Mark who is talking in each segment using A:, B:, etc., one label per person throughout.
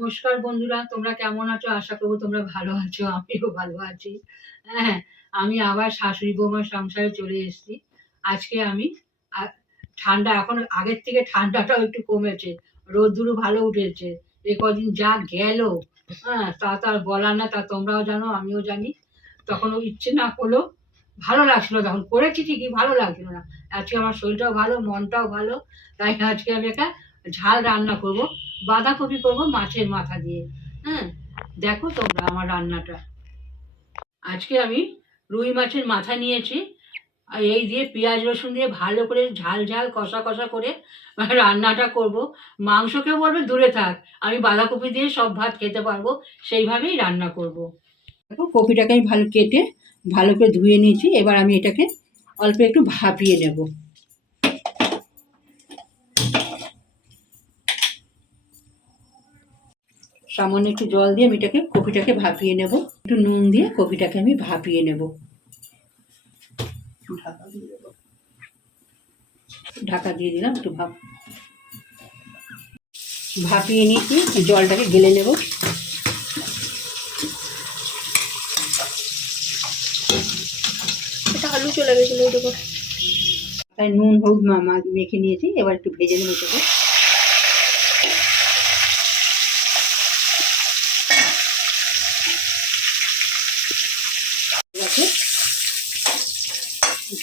A: নমস্কার বন্ধুরা, তোমরা কেমন আছো? আশা করব তোমরা ভালো আছো, আমিও ভালো আছি। হ্যাঁ আমি আবার শাশুড়ি বৌমার সংসারে চলে এসেছি। আজকে আমি ঠান্ডা, এখন আগের থেকে ঠান্ডাটাও একটু কমেছে, রোদ্দুরও ভালো উঠেছে, এ কদিন যা গেল হ্যাঁ তা তো আর বলার না, তা তোমরাও জানো, আমিও জানি। তখন ইচ্ছে না করলেও ভালো লাগছিল তখন করেছি ঠিকই, ভালো লাগছিল না। আজকে আমার শরীরটাও ভালো, মনটাও ভালো, তাই আজকে আমি একটা ঝাল রান্না করব, বাঁধাকপি করব মাছের মাথা দিয়ে। হ্যাঁ দেখো তোমরা আমার রান্নাটা। আজকে আমি রুই মাছের মাথা নিয়েছি, আর এই দিয়ে পেঁয়াজ রসুন দিয়ে ভালো করে ঝাল ঝাল কষা কষা করে রান্নাটা করব। মাংসকেও বলবে, দূরে থাক, আমি বাঁধাকপি দিয়ে সব ভাত খেতে পারব। সেইভাবেই রান্না করব। দেখো কপিটাকে ভালো কেটে ভালো করে ধুয়ে নিয়েছি, এবার আমি এটাকে অল্প একটু ভাপিয়ে নেব। সামান্য একটু জল দিয়ে আমি এটাকে কপিটাকে ভাপিয়ে নেব। একটু নুন দিয়ে কপিটাকে আমি ভাপিয়ে নেব। ঢাকা দিয়ে দিলাম একটু ভাপ। ভাপিয়ে নিয়েছি জলটাকে গেলে নেব।
B: আলু চলে গেছিল ওইটা
A: তাই নুন হলুদ মেখে নিয়েছি এবার একটু ভেজে নেব এটাকে এটাকে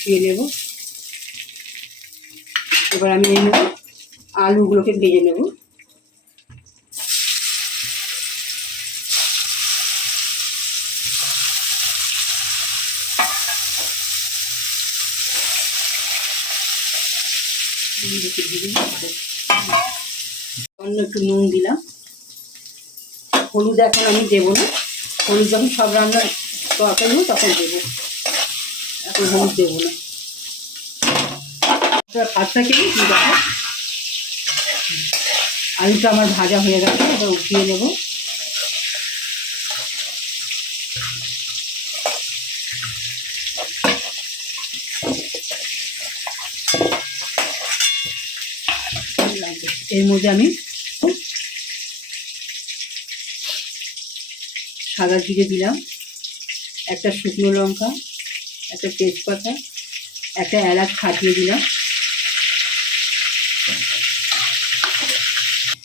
A: উঠিয়ে নেব। এবার আমি নেব। আলুগুলোকে ভেজে নেব। অন্য একটু নুন দিলাম। হলুদ এখন আমি দেবো না। হলুদ যখন সব রান্না তরকারি তখন দেবো। এখন হলুদ দেবো না। ভাতটা দেখো। আলুটা আমার ভাজা হয়ে গেছে, এবার উঠিয়ে নেব। এর মধ্যে আমি সাদা জিরে দিলাম, একটা শুকনো লঙ্কা একটা তেজপাতা একটা এলাচ ফাটিয়ে দিলাম।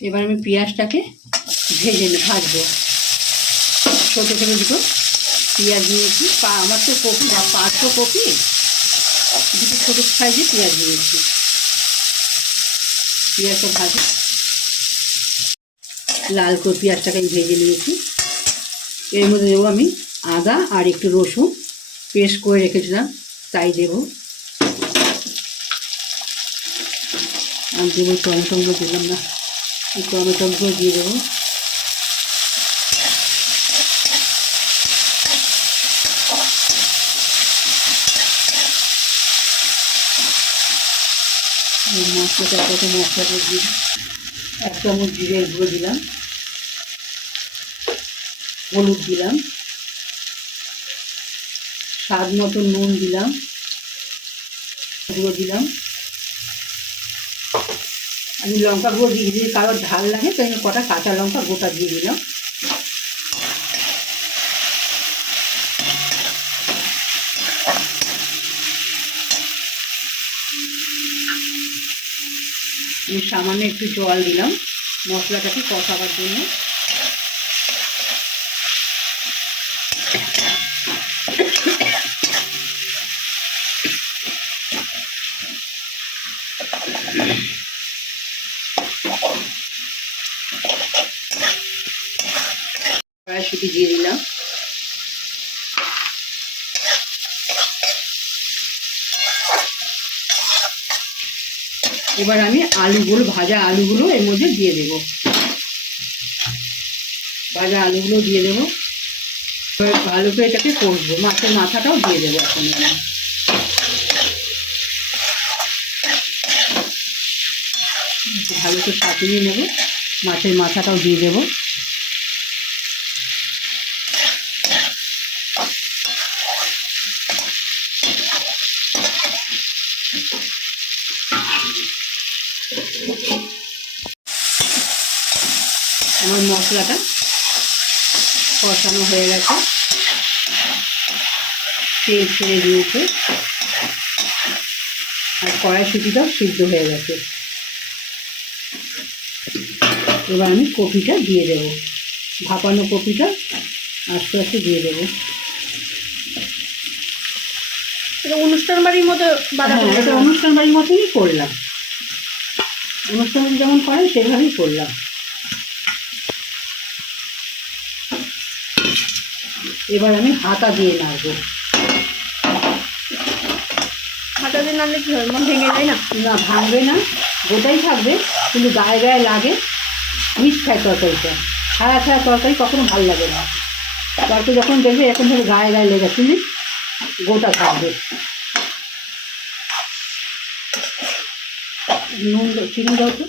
A: এবার আমি পেঁয়াজটাকে ভেজে নে- ভাজবো। ছোটো ছোটো দুটো পেঁয়াজ নিয়েছি। পা আমার তো কপি বা পাঁচশো কপি। দুটো ছোটো সাইজে পেঁয়াজ নিয়েছি। পেঁয়াজটা ভাজি। লাল করে পেঁয়াজটাকে ভেজে নিয়েছি। এর মধ্যে দেবো আমি আদা আর একটু রসুন। পেস্ট করে রেখেছিলাম, তাই দেবো। আর দেবো টমেটোগুলো, দিলাম না। টমেটোগুলো দিয়ে দেবো। মশলাটা কত মশলাটা দিয়ে। এক চামচ জিরে গুঁড়ো দিলাম। হলুদ দিলাম। স্বাদ মতো নুন দিলাম, গুঁড়ো দিলাম। আমি লঙ্কা গুঁড়ো দিয়ে যদি কারোর ঝাল লাগে, তাই কটা কাঁচা লঙ্কা গোটা দিয়ে দিলাম। আমি সামান্য একটু জল দিলাম, মশলাটাকে কষাবার জন্য। কড়াইশুটি দিয়ে দিলাম। এবার আমি আলুগুলো, ভাজা আলুগুলো এর মধ্যে দিয়ে দেব। ভাজা আলুগুলো দিয়ে দেবো। ভালো করে এটাকে কষবো। মাছের মাথাটাও দিয়ে দেবো এখন আমি। একটু ভালো করে পাতিয়ে নেব। মাছের মাথাটাও দিয়ে দেবো। আমার মশলাটা কষানো হয়ে গেছে। তেল ছেড়ে দিয়েছে। আর কড়াইশুটিটাও সিদ্ধ হয়ে গেছে। এবার আমি কপিটা দিয়ে দেবো। ভাপানো কপিটা আস্তে আস্তে দিয়ে দেবো।
B: অনুষ্ঠান বাড়ির মতো
A: হ্যাঁ, অনুষ্ঠান বাড়ির মতনই করলাম। অনুষ্ঠান বাড়ি যেমন করে সেভাবেই করলাম। এবার আমি হাতা দিয়ে নাড়বো।
B: হাতা দিয়ে নাড়লে কি হয় ভেঙে যায় না?
A: না ভাঙবে না। গোটাই থাকবে কিন্তু গায়ে গায়ে লাগে। মিস খায় তরকারিটা ছাড়া ছাড়া তরকারি কখনো ভালো লাগে না। তরকারি যখন দেখবে এখন ধরে গায়ে গায়ে লেগে শুনি গোটা থাকবে। নুন চিনি দাও তো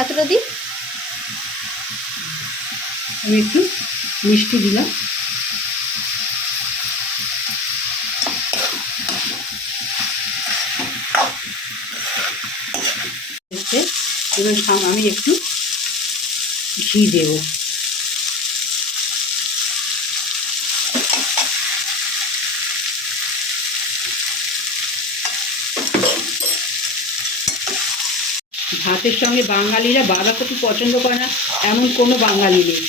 B: এতটা দিই?
A: আমি একটু মিষ্টি দিলাম। এবার আমি একটু ঘি দেব। ভাতের সঙ্গে বাঙালিরা বাঁধাকপি পছন্দ করে না, এমন কোনো বাঙালি নেই।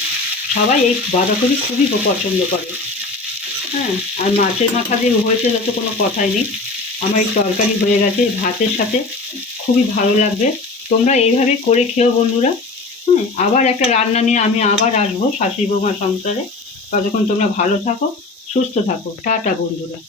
A: সবাই এই বাঁধাকপি খুবই পছন্দ করে। হ্যাঁ আর মাছের মাথা যে হয়েছে তো কোনো কথাই নেই। আমার এই তরকারি হয়ে গেছে ভাতের সাথে খুবই ভালো লাগবে। তোমরা এইভাবে করে খেও বন্ধুরা। হুম, আবার একটা রান্না নিয়ে আমি আবার আসব শাশুড়ি বৌমার সংসারে। ততক্ষণ তোমরা ভালো থাকো, সুস্থ থাকো। টাটা বন্ধুরা।